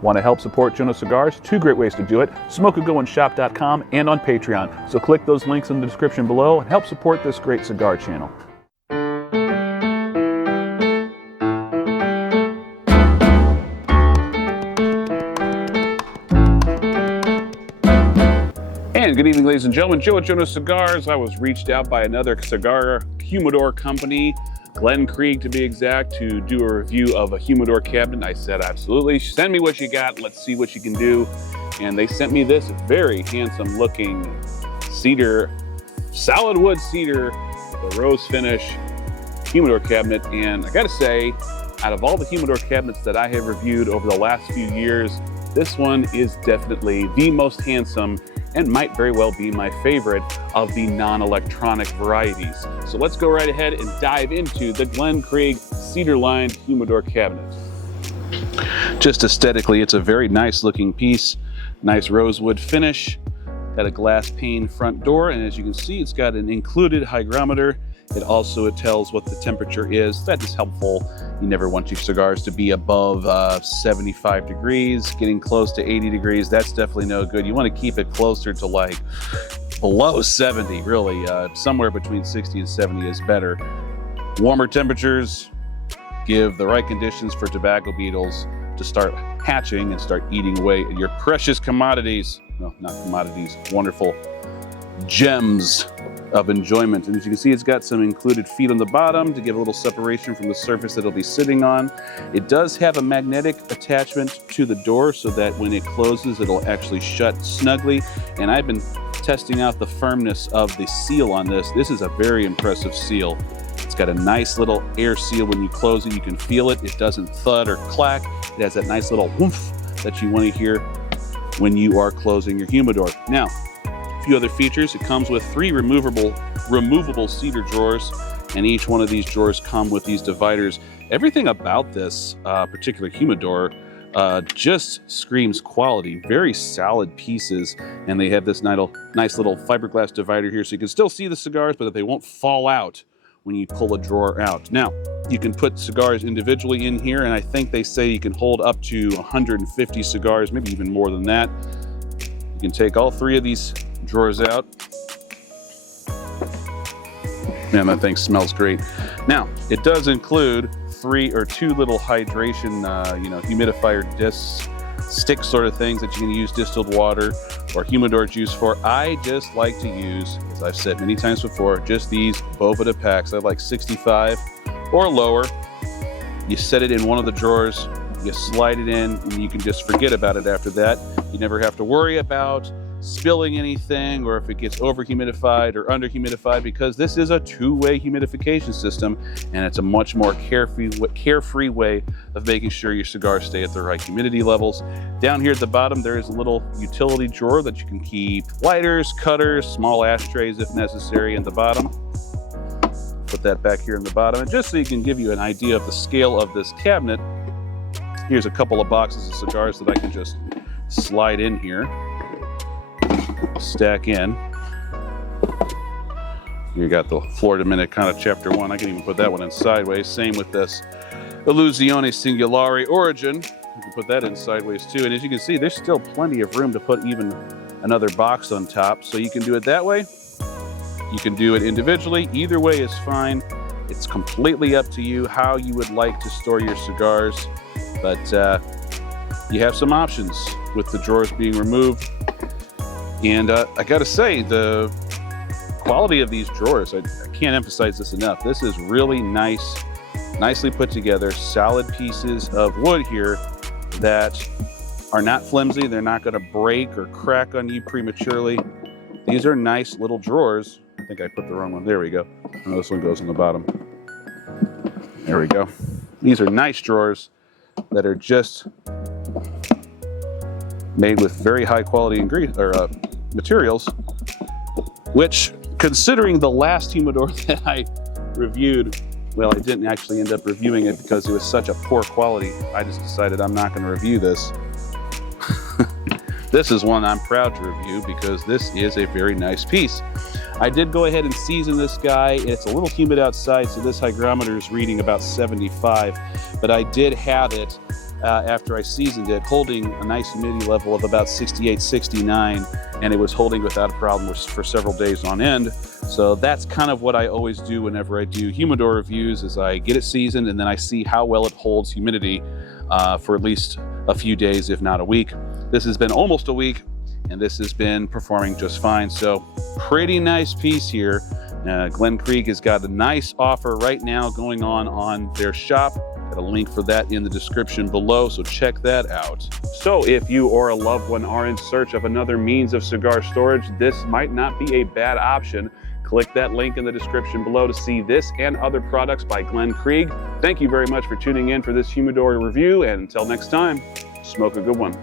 Want to help support Juno Cigars? Two great ways to do it: smokeagoandshop.com and on Patreon. So click those links in the description below and help support this great cigar channel. And good evening, ladies and gentlemen. Joe at Juno Cigars. I was reached out by another cigar humidor company, Glencreag to be exact, to do a review of a humidor cabinet. I said, absolutely, send me what you got, let's see what you can do. And they sent me this very handsome looking cedar, solid wood cedar, the rose finish humidor cabinet. And I gotta say, out of all the humidor cabinets that I have reviewed over the last few years, this one is definitely the most handsome and might very well be my favorite of the non-electronic varieties. So let's go right ahead and dive into the Glencreag cedar-lined humidor cabinet. Just aesthetically, it's a very nice looking piece, nice rosewood finish, got a glass pane front door, and as you can see, it's got an included hygrometer. It tells what the temperature is. That is helpful. You never want your cigars to be above 75 degrees, getting close to 80 degrees. That's definitely no good. You want to keep it closer to like below 70, really. Somewhere between 60 and 70 is better. Warmer temperatures give the right conditions for tobacco beetles to start hatching and start eating away at your precious commodities. No, not commodities, wonderful gems of enjoyment. And as you can see, it's got some included feet on the bottom to give a little separation from the surface that it'll be sitting on. It does have a magnetic attachment to the door so that when it closes, it'll actually shut snugly. And I've been testing out the firmness of the seal on this. This is a very impressive seal. It's got a nice little air seal. When you close it, you can feel it. It doesn't thud or clack. It has that nice little whoomph that you want to hear when you are closing your humidor. Now, few other features. It comes with 3 removable cedar drawers, and each one of these drawers come with these dividers. Everything about this particular humidor just screams quality. Very solid pieces, and they have this nice little fiberglass divider here, so you can still see the cigars, but they won't fall out when you pull a drawer out. Now, you can put cigars individually in here, and I think they say you can hold up to 150 cigars, maybe even more than that. You can take all 3 of these drawers out. Man, that thing smells great. Now, it does include 2 little hydration, humidifier discs, stick sort of things that you can use distilled water or humidor juice for. I just like to use, as I've said many times before, just these Boveda packs. I like 65 or lower. You set it in one of the drawers, you slide it in, and you can just forget about it after that. You never have to worry about spilling anything or if it gets over humidified or under humidified, because this is a 2-way humidification system, and it's a much more carefree way of making sure your cigars stay at the right humidity levels. Down here at the bottom, there is a little utility drawer that you can keep lighters, cutters, small ashtrays if necessary in the bottom. Put that back here in the bottom, and just so you can give you an idea of the scale of this cabinet, here's a couple of boxes of cigars that I can just slide in here. Stack in. You got the Florida Minute kind of chapter 1. I can even put that one in sideways. Same with this Illusione Singolare Origin. You can put that in sideways too. And as you can see, there's still plenty of room to put even another box on top. So you can do it that way. You can do it individually. Either way is fine. It's completely up to you how you would like to store your cigars. But you have some options with the drawers being removed. And I gotta say, the quality of these drawers, I can't emphasize this enough. This is really nice, nicely put together, solid pieces of wood here that are not flimsy. They're not gonna break or crack on you prematurely. These are nice little drawers. I think I put the wrong one. There we go. Oh, this one goes on the bottom. There we go. These are nice drawers that are just made with very high quality materials, which, considering the last humidor that I reviewed, well, I didn't actually end up reviewing it because it was such a poor quality. I just decided I'm not going to review this. This is one I'm proud to review because this is a very nice piece. I did go ahead and season this guy. It's a little humid outside, so this hygrometer is reading about 75, but I did have it after I seasoned it, holding a nice humidity level of about 68, 69, and it was holding without a problem for several days on end. So that's kind of what I always do whenever I do humidor reviews, is I get it seasoned and then I see how well it holds humidity for at least a few days, if not a week. This has been almost a week, and this has been performing just fine. So pretty nice piece here. Glencreag has got a nice offer right now going on their shop. Got a link for that in the description below, so check that out. So if you or a loved one are in search of another means of cigar storage, this might not be a bad option. Click that link in the description below to see this and other products by Glencreag. Thank you very much for tuning in for this humidor review, and until next time, smoke a good one.